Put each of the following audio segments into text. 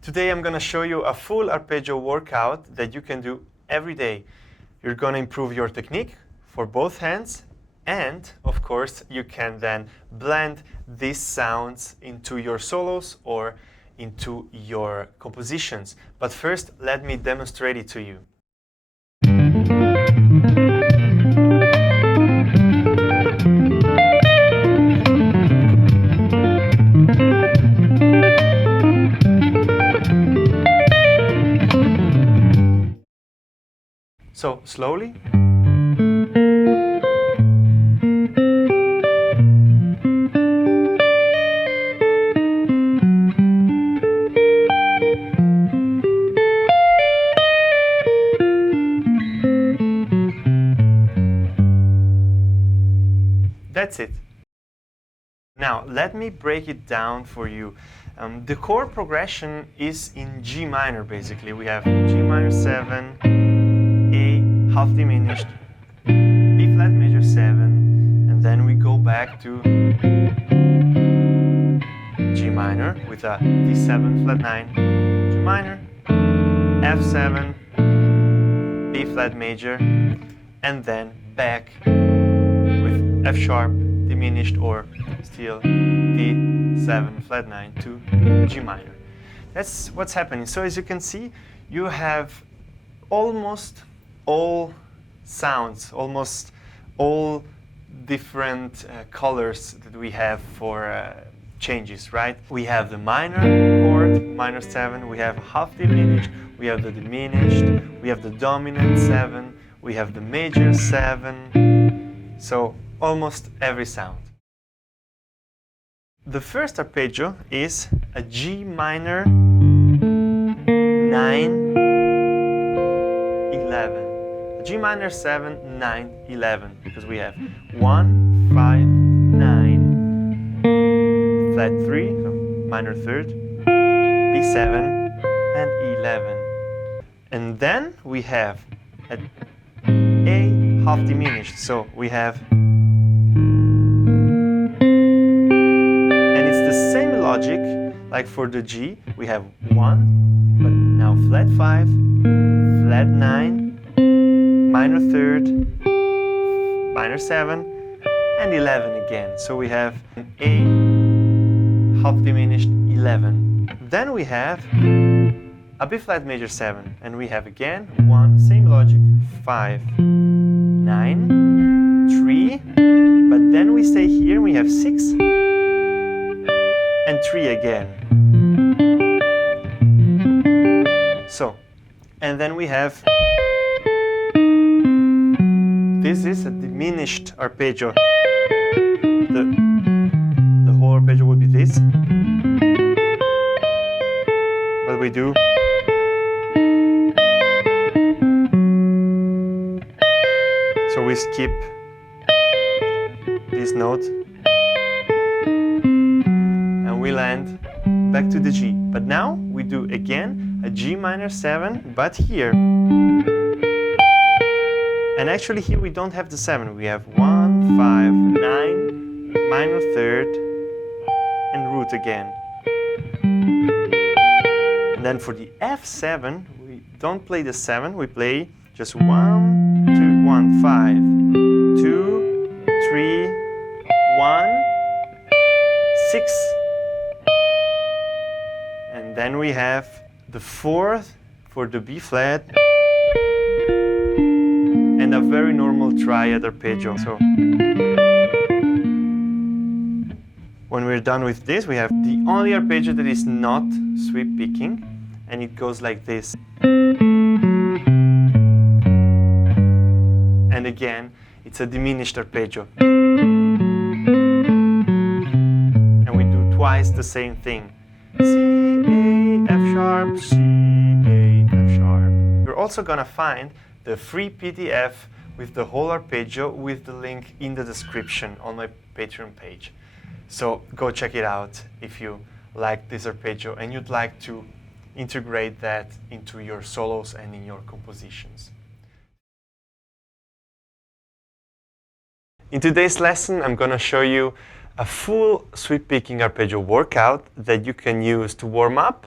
Today I'm going to show you a full arpeggio workout that you can do every day. You're going to improve your technique for both hands, and of course you can then blend these sounds into your solos or into your compositions. But first, let me demonstrate it to you. So, slowly. That's it. Now, let me break it down for you. The chord progression is in G minor, basically. We have G minor 7, A, half diminished, B flat major 7, and then we go back to G minor with a D7 flat 9, G minor, F7, B flat major, and then back with F sharp diminished or still D7 flat 9 to G minor. That's what's happening. So as you can see, you have almost all sounds, almost all different colors that we have for changes, right? We have the minor chord, minor 7, we have half diminished, we have the diminished, we have the dominant 7, we have the major 7, so almost every sound. The first arpeggio is a G minor 9, 11. A G minor 7, 9, 11, because we have 1, 5, 9, flat 3, so minor third, B7, and 11. And then we have a half diminished, so we have, and it's the same logic like for the G. We have 1, but now flat 5, flat 9, minor third, minor 7, and 11 again. So we have an A half diminished 11. Then we have a B flat major 7, and we have again 1, same logic, 5, 9, 3, but then we stay here and we have 6 and 3 again. So, and then we have, this is a diminished arpeggio. The whole arpeggio would be this, but we do so we skip this note and we land back to the G. But now we do again a G minor 7, but here. And actually here we don't have the 7. We have 1, 5, 9, minor third, and root again. And then for the F7, we don't play the 7, we play just 1, 2, 1, 5, 2, 3, 1, 6. And then we have the 4th for the B flat, and a very normal triad arpeggio. So when we're done with this, we have the only arpeggio that is not sweep picking, and it goes like this. And again, it's a diminished arpeggio. And we do twice the same thing. C, A, F sharp, C, A, F sharp. You're also gonna find the free PDF with the whole arpeggio with the link in the description on my Patreon page. So go check it out if you like this arpeggio and you'd like to integrate that into your solos and in your compositions. In today's lesson, I'm going to show you a full sweep picking arpeggio workout that you can use to warm up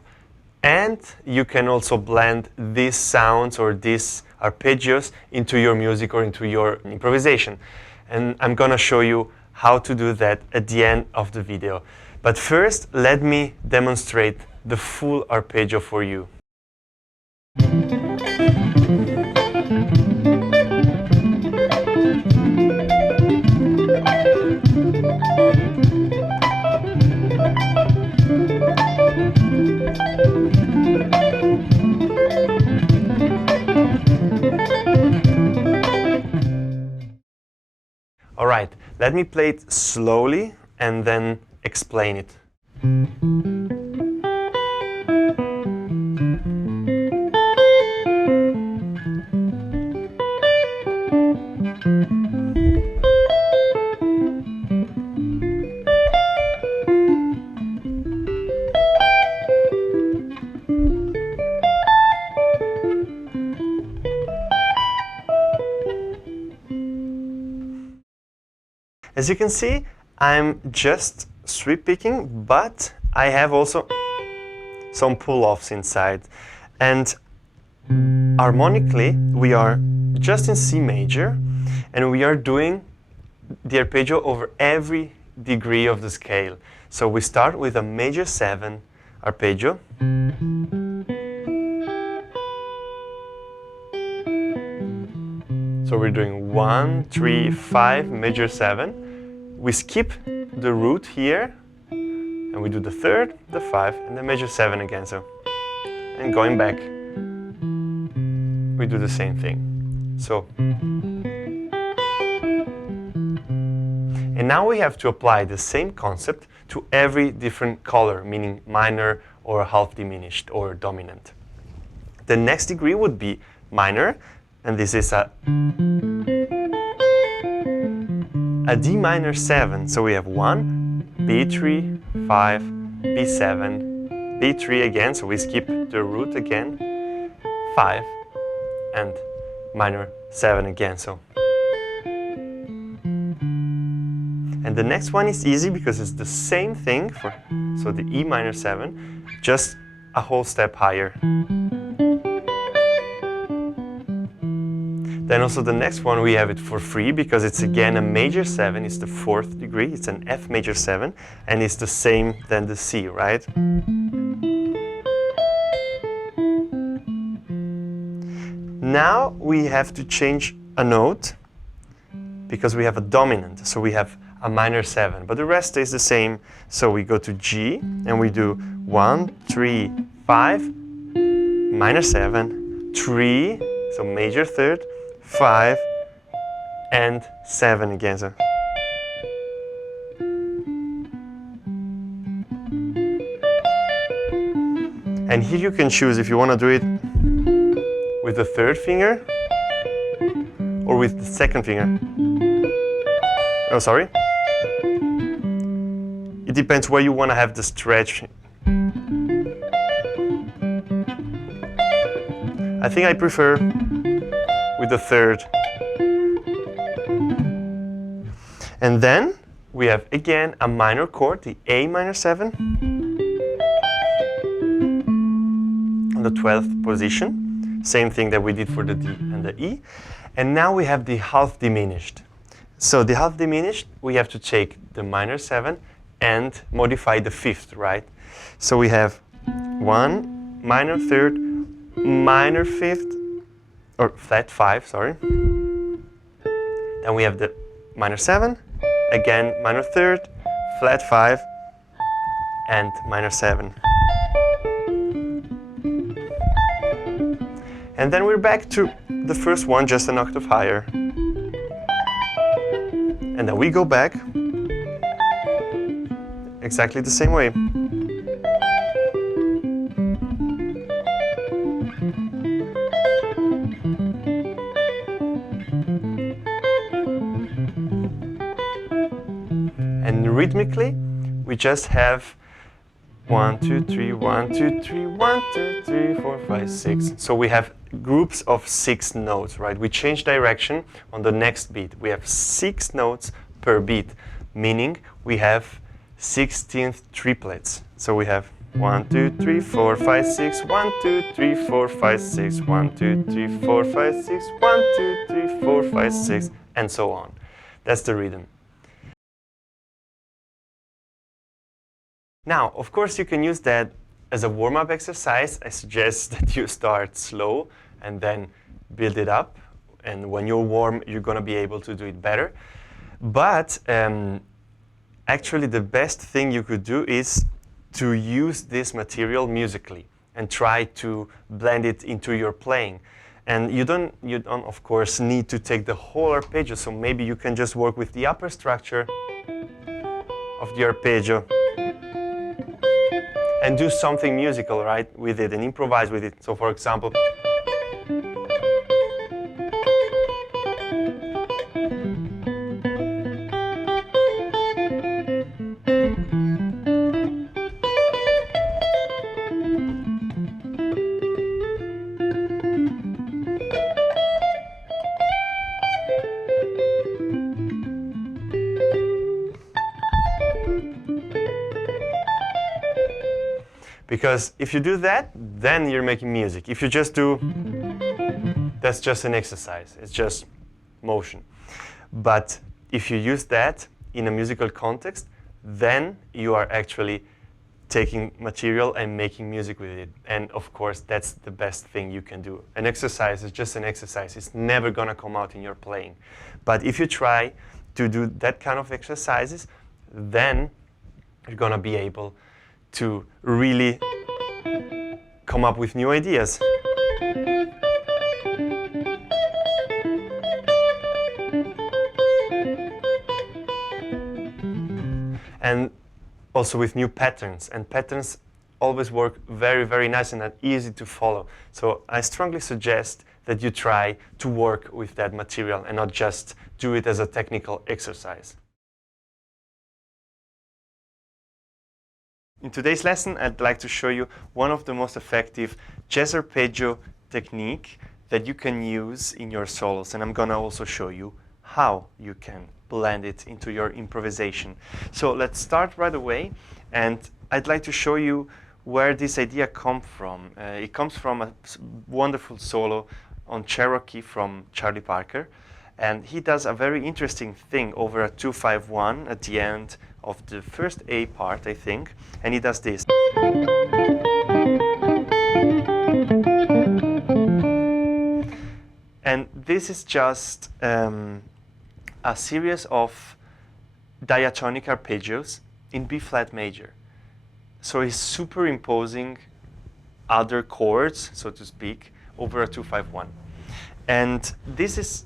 And you can also blend these sounds or these arpeggios into your music or into your improvisation. And I'm gonna show you how to do that at the end of the video. But first, let me demonstrate the full arpeggio for you. All right, let me play it slowly and then explain it. As you can see, I'm just sweep picking, but I have also some pull-offs inside. And harmonically, we are just in C major, and we are doing the arpeggio over every degree of the scale. So we start with a major 7 arpeggio. So we're doing 1, 3, 5, major 7. We skip the root here, and we do the 3rd, the 5, and the major 7 again. So, and going back, we do the same thing. So, and now we have to apply the same concept to every different color, meaning minor or half diminished or dominant. The next degree would be minor, and this is a D minor 7. So we have 1, B3, 5, B7, B3 again, so we skip the root again, 5, and minor 7 again. So, and the next one is easy because it's the same thing for, so the E minor 7, just a whole step higher. Then also the next one, we have it for free because it's again a major 7, it's the 4th degree, it's an F major 7, and it's the same than the C, right? Now we have to change a note because we have a dominant, so we have a minor 7, but the rest stays the same. So we go to G and we do 1, 3, 5, minor 7, 3, so major 3rd, 5, and 7 again. So. And here you can choose if you want to do it with the 3rd finger or with the 2nd finger. Oh, sorry. It depends where you want to have the stretch. I think I prefer with the 3rd. And then we have again a minor chord, the A minor 7, on the 12th position. Same thing that we did for the D and the E. And now we have the half diminished. So the half diminished, we have to take the minor 7 and modify the 5th, right? So we have 1, minor 3rd, minor 5th, or flat 5, sorry. Then we have the minor 7, again minor 3rd, flat 5, and minor 7. And then we're back to the first one, just an octave higher. And then we go back exactly the same way. And rhythmically, we just have 1, 2, 3, 1, 2, 3, 1, 2, 3, 4, 5, 6. So we have groups of 6 notes, right? We change direction on the next beat. We have 6 notes per beat, meaning we have 16th triplets. So we have 1, 2, 3, 4, 5, 6, 1, 2, 3, 4, 5, 6, 1, 2, 3, 4, 5, 6, 1, 2, 3, 4, 5, 6, and so on. That's the rhythm. Now, of course, you can use that as a warm-up exercise. I suggest that you start slow and then build it up. And when you're warm, you're going to be able to do it better. But actually, the best thing you could do is to use this material musically and try to blend it into your playing. And you don't, of course, need to take the whole arpeggio. So maybe you can just work with the upper structure of the arpeggio and do something musical, right, with it and improvise with it. So, for example, because if you do that, then you're making music. If you just do, that's just an exercise. It's just motion. But if you use that in a musical context, then you are actually taking material and making music with it. And of course, that's the best thing you can do. An exercise is just an exercise. It's never going to come out in your playing. But if you try to do that kind of exercises, then you're going to be able to really come up with new ideas. And also with new patterns. And patterns always work very, very nice and are easy to follow. So I strongly suggest that you try to work with that material and not just do it as a technical exercise. In today's lesson, I'd like to show you one of the most effective jazz arpeggio technique that you can use in your solos. And I'm going to also show you how you can blend it into your improvisation. So let's start right away. And I'd like to show you where this idea comes from. It comes from a wonderful solo on Cherokee from Charlie Parker. And he does a very interesting thing over a 2-5-1 at the end of the first A part, I think. And he does this. And this is just a series of diatonic arpeggios in B flat major. So he's superimposing other chords, so to speak, over a 2-5-1. And this is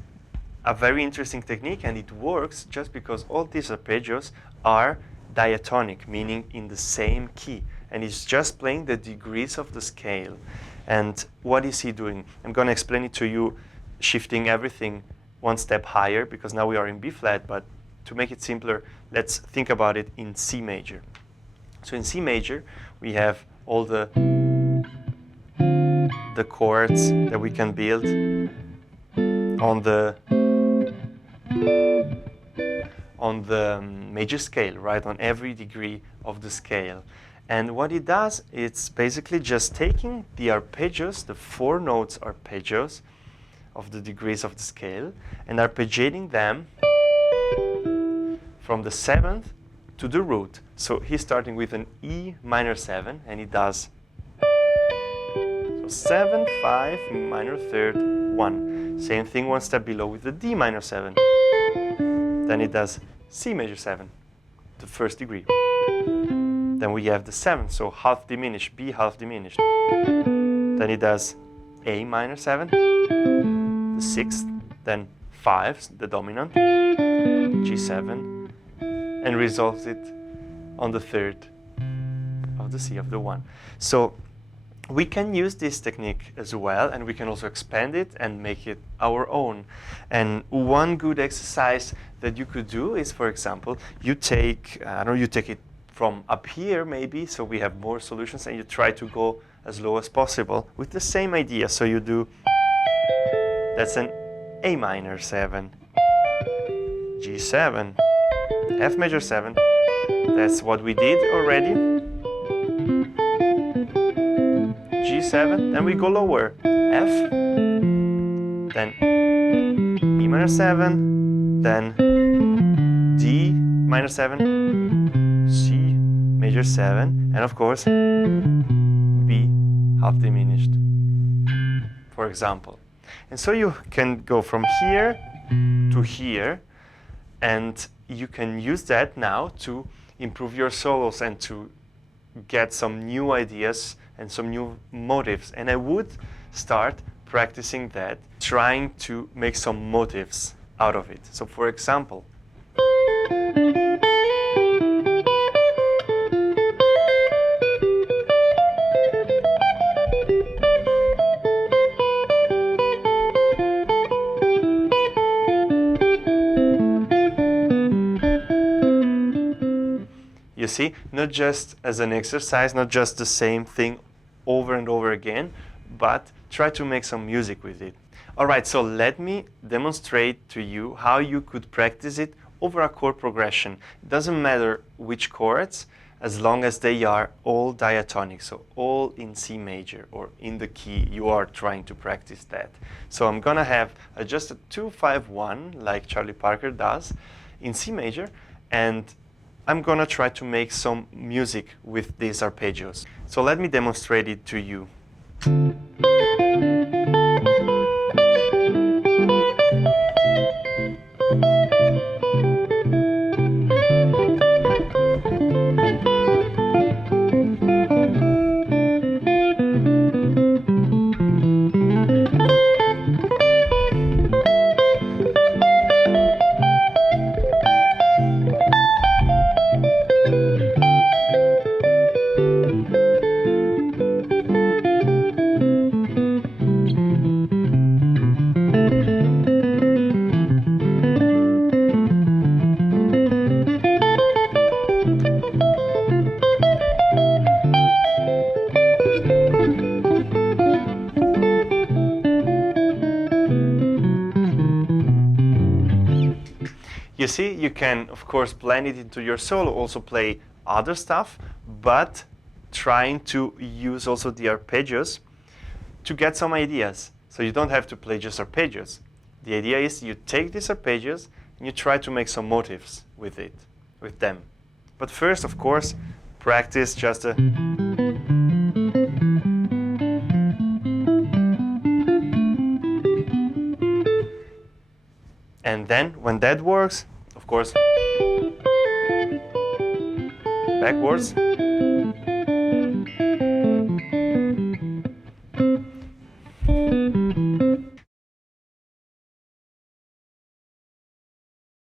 a very interesting technique, and it works just because all these arpeggios are diatonic, meaning in the same key. And he's just playing the degrees of the scale. And what is he doing? I'm going to explain it to you, shifting everything one step higher, because now we are in B flat, but to make it simpler, let's think about it in C major. So in C major, we have all the chords that we can build on the major scale, right, on every degree of the scale. And what it does, it's basically just taking the arpeggios, the 4 notes arpeggios of the degrees of the scale, and arpeggiating them from the 7th to the root. So he's starting with an E minor 7, and he does so 7, 5, minor 3rd, 1. Same thing one step below with the D minor 7. Then he does C major 7, the first degree. Then we have the 7th, so half diminished, B half diminished. Then he does A minor 7, the 6th, then 5, the dominant, G7, and resolves it on the 3rd of the C of the 1. So we can use this technique as well, and we can also expand it and make it our own. And one good exercise that you could do is, for example, you take, you take it from up here maybe, so we have more solutions, and you try to go as low as possible with the same idea. So you do, that's an A minor 7, G7, F major 7, that's what we did already. G7, then we go lower, F, then E minor 7, then D minor 7, C major 7, and of course B half diminished, for example. And so you can go from here to here, and you can use that now to improve your solos and to get some new ideas and some new motives. And I would start practicing that, trying to make some motives out of it. So for example, you see, not just as an exercise, not just the same thing over and over again, but try to make some music with it. All right, so let me demonstrate to you how you could practice it over a chord progression. It doesn't matter which chords, as long as they are all diatonic, so all in C major or in the key you are trying to practice that. So I'm gonna have just a 2-5-1 like Charlie Parker does in C major, and I'm gonna try to make some music with these arpeggios. So let me demonstrate it to you. You see, you can, of course, blend it into your solo, also play other stuff, but trying to use also the arpeggios to get some ideas. So you don't have to play just arpeggios. The idea is you take these arpeggios and you try to make some motives with them. But first, of course, practice just a... And then, when that works, of course, backwards.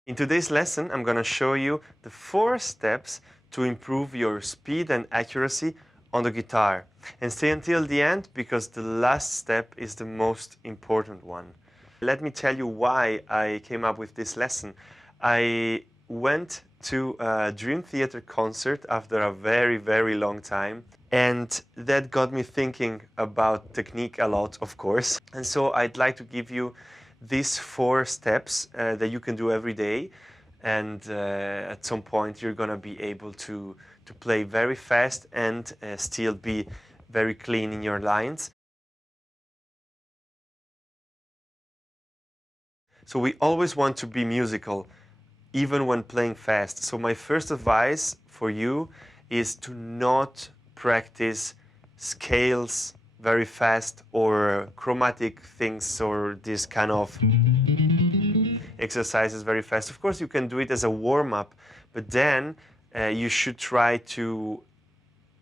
In today's lesson, I'm going to show you the 4 steps to improve your speed and accuracy on the guitar. And stay until the end, because the last step is the most important one. Let me tell you why I came up with this lesson. I went to a Dream Theater concert after a very, very long time, and that got me thinking about technique a lot, of course. And so I'd like to give you these 4 steps that you can do every day, and at some point you're gonna be able to play very fast and still be very clean in your lines. So we always want to be musical, even when playing fast. So my first advice for you is to not practice scales very fast or chromatic things or this kind of exercises very fast. Of course, you can do it as a warm-up, but then you should try to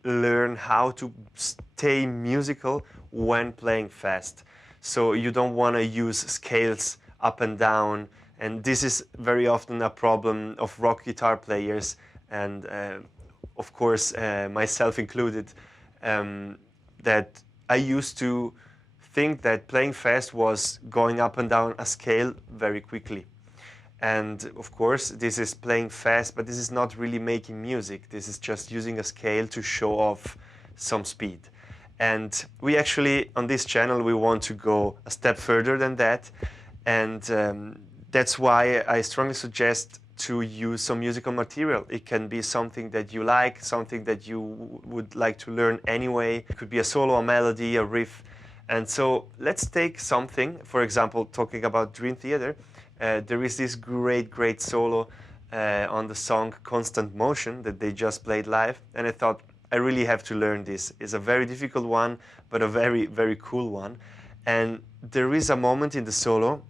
learn how to stay musical when playing fast. So you don't want to use scales up and down, and this is very often a problem of rock guitar players, and of course myself included, that I used to think that playing fast was going up and down a scale very quickly. And of course this is playing fast, but this is not really making music. This is just using a scale to show off some speed. And we actually, on this channel, we want to go a step further than that. And that's why I strongly suggest to use some musical material. It can be something that you like, something that you would like to learn anyway. It could be a solo, a melody, a riff. And so let's take something, for example, talking about Dream Theater. There is this great solo on the song Constant Motion that they just played live. And I thought, I really have to learn this. It's a very difficult one, but a very cool one. And there is a moment in the solo,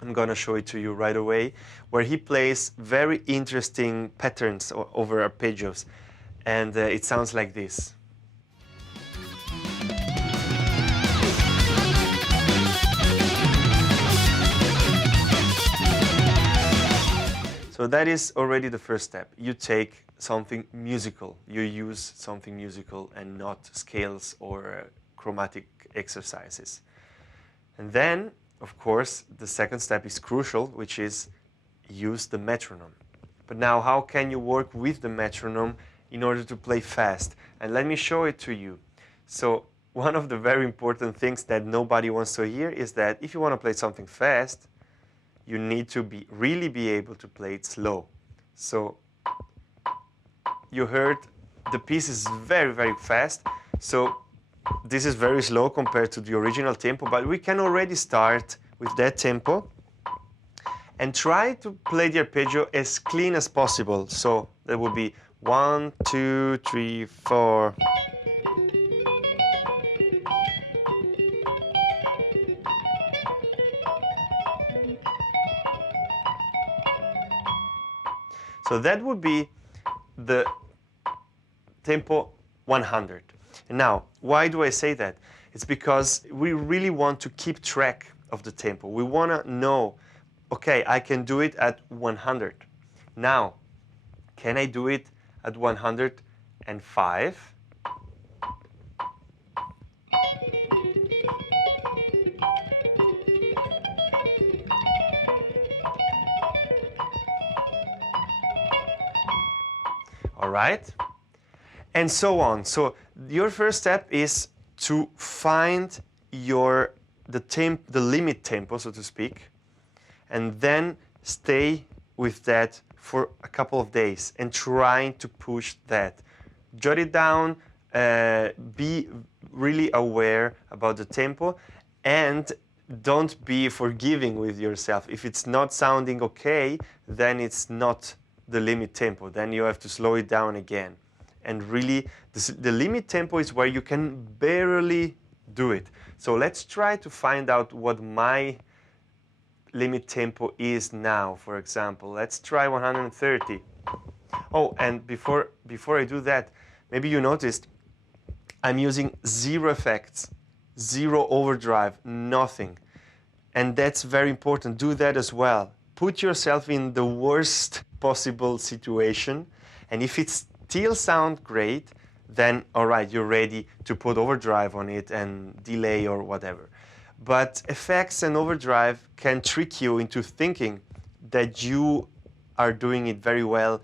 I'm gonna show it to you right away, where he plays very interesting patterns over arpeggios. And it sounds like this. So that is already the first step. You take something musical. You use something musical and not scales or chromatic exercises. And then, of course, the second step is crucial, which is use the metronome. But now, how can you work with the metronome in order to play fast? And let me show it to you. So one of the very important things that nobody wants to hear is that if you want to play something fast, you need to really be able to play it slow. So you heard the piece is very fast. So this is very slow compared to the original tempo, but we can already start with that tempo and try to play the arpeggio as clean as possible. So that would be 1, 2, 3, 4. So that would be the tempo 100. And now, why do I say that? It's because we really want to keep track of the tempo. We want to know, okay, I can do it at 100. Now, can I do it at 105? All right? And so on. So your first step is to find the limit tempo, so to speak, and then stay with that for a couple of days and trying to push that. Jot it down, be really aware about the tempo, and don't be forgiving with yourself. If it's not sounding okay, then it's not the limit tempo. Then you have to slow it down again. And really, the limit tempo is where you can barely do it. So let's try to find out what my limit tempo is now, for example. Let's try 130. Oh, and before I do that, maybe you noticed I'm using zero effects, zero overdrive, nothing. And that's very important. Do that as well. Put yourself in the worst possible situation, and if it still sounds great, then all right, you're ready to put overdrive on it and delay or whatever. But effects and overdrive can trick you into thinking that you are doing it very well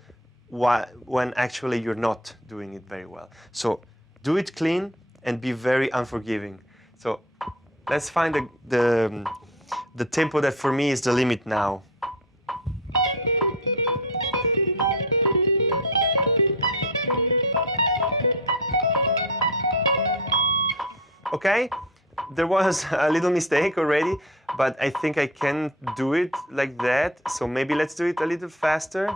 when actually you're not doing it very well. So do it clean and be very unforgiving. So let's find the tempo that for me is the limit now. Okay, there was a little mistake already, but I think I can do it like that. So maybe let's do it a little faster.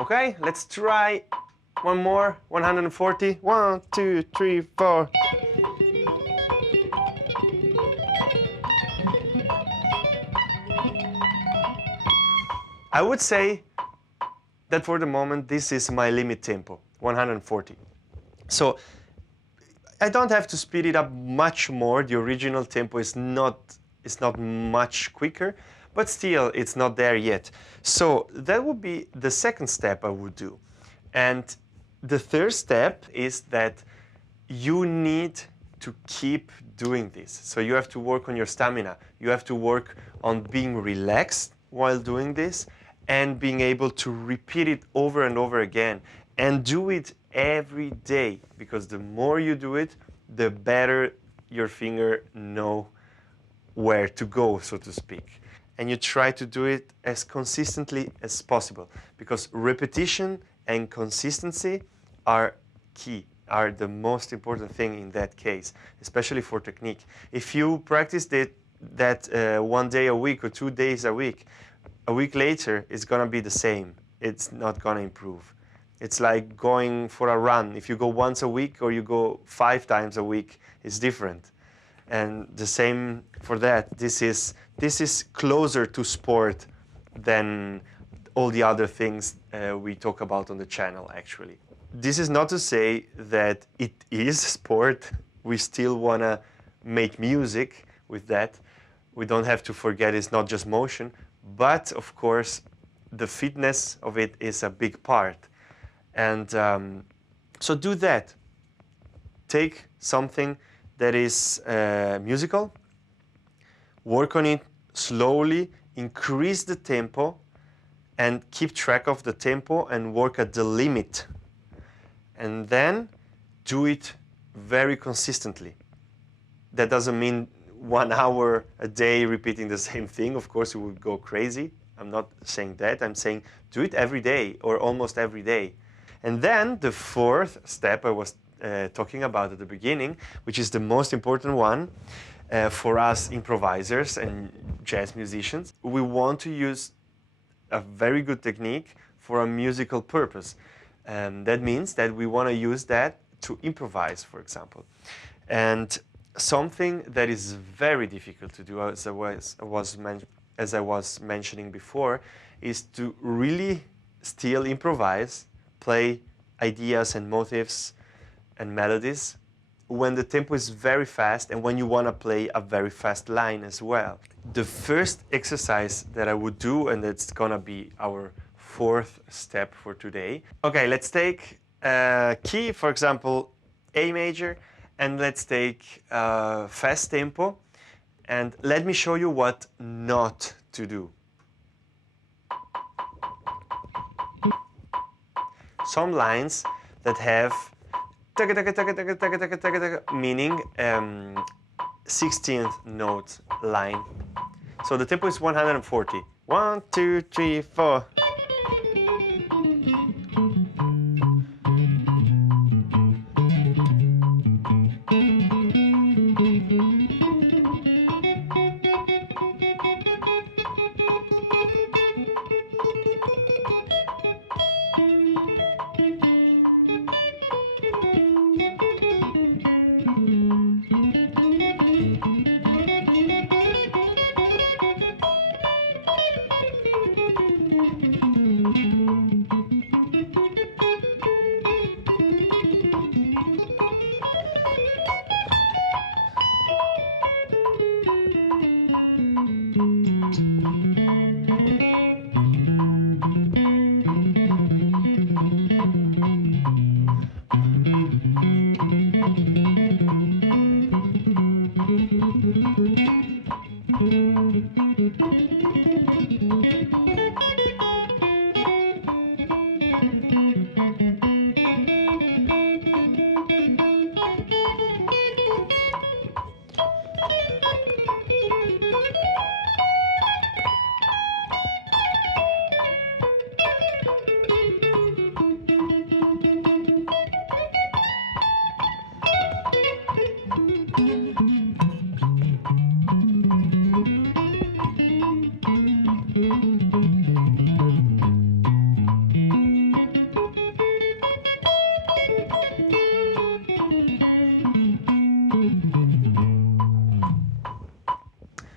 Okay, let's try one more, 140. 1, 2, 3, 4. I would say that for the moment, this is my limit tempo, 140. So I don't have to speed it up much more. The original tempo is not much quicker, but still it's not there yet. So that would be the second step I would do. And the third step is that you need to keep doing this. So you have to work on your stamina. You have to work on being relaxed while doing this, and being able to repeat it over and over again. And do it every day, because the more you do it, the better your finger know where to go, so to speak. And you try to do it as consistently as possible, because repetition and consistency are key, are the most important thing in that case, especially for technique. If you practice that 1 day a week or 2 days a week later it's gonna be the same. It's not gonna improve. It's like going for a run. If you go once a week or you go 5 times a week, it's different. And the same for that. This is closer to sport than all the other things we talk about on the channel, actually. This is not to say that it is sport. We still want to make music with that. We don't have to forget it's not just motion, but of course the fitness of it is a big part. And so do that. Take something that is musical, work on it slowly, increase the tempo, and keep track of the tempo and work at the limit. And then do it very consistently. That doesn't mean 1 hour a day repeating the same thing. Of course, you would go crazy. I'm not saying that. I'm saying do it every day or almost every day. And then the 4th step I was talking about at the beginning, which is the most important one for us improvisers and jazz musicians. We want to use a very good technique for a musical purpose. That means that we want to use that to improvise, for example. And something that is very difficult to do, as I was mentioning before, is to really still improvise, play ideas and motifs and melodies when the tempo is very fast and when you want to play a very fast line as well. The first exercise that I would do, and that's gonna be our 4th step for today. Okay, let's take a key, for example, A major, and let's take fast tempo, and let me show you what not to do. Some lines that have meaning 16th note line. So the tempo is 140. 1, 2, 3, 4.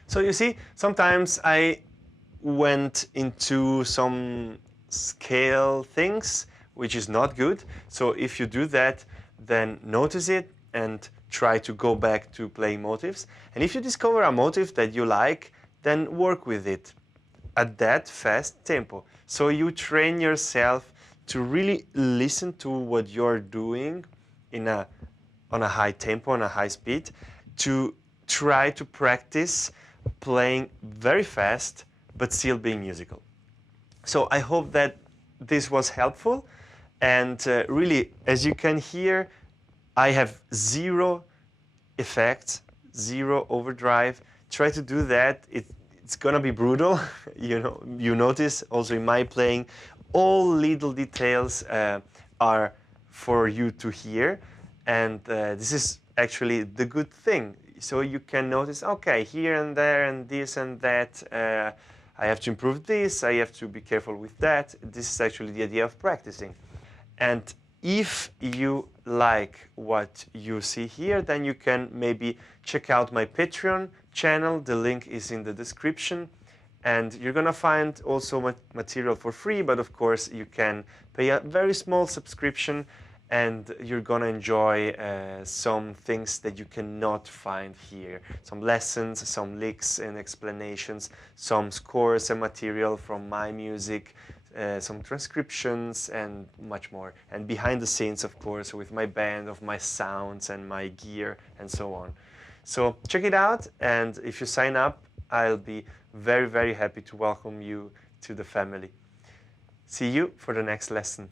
So you see, sometimes I went into some scale things, which is not good. So if you do that, then notice it and try to go back to playing motifs. And if you discover a motif that you like, then work with it at that fast tempo. So you train yourself to really listen to what you're doing on a high tempo, on a high speed, to try to practice playing very fast but still being musical. So I hope that this was helpful, And really, as you can hear, I have zero effects, zero overdrive. Try to do that. It's gonna be brutal. You notice also in my playing, all little details are for you to hear, and this is actually the good thing. So you can notice, okay, here and there and this and that. I have to improve this. I have to be careful with that. This is actually the idea of practicing. And if you like what you see here, then you can maybe check out my Patreon channel. The link is in the description. And you're going to find also material for free, but of course you can pay a very small subscription and you're going to enjoy some things that you cannot find here. Some lessons, some licks and explanations, some scores and material from my music, some transcriptions and much more. And behind the scenes, of course, with my band, of my sounds and my gear and so on. So check it out, and if you sign up, I'll be very, very happy to welcome you to the family. See you for the next lesson.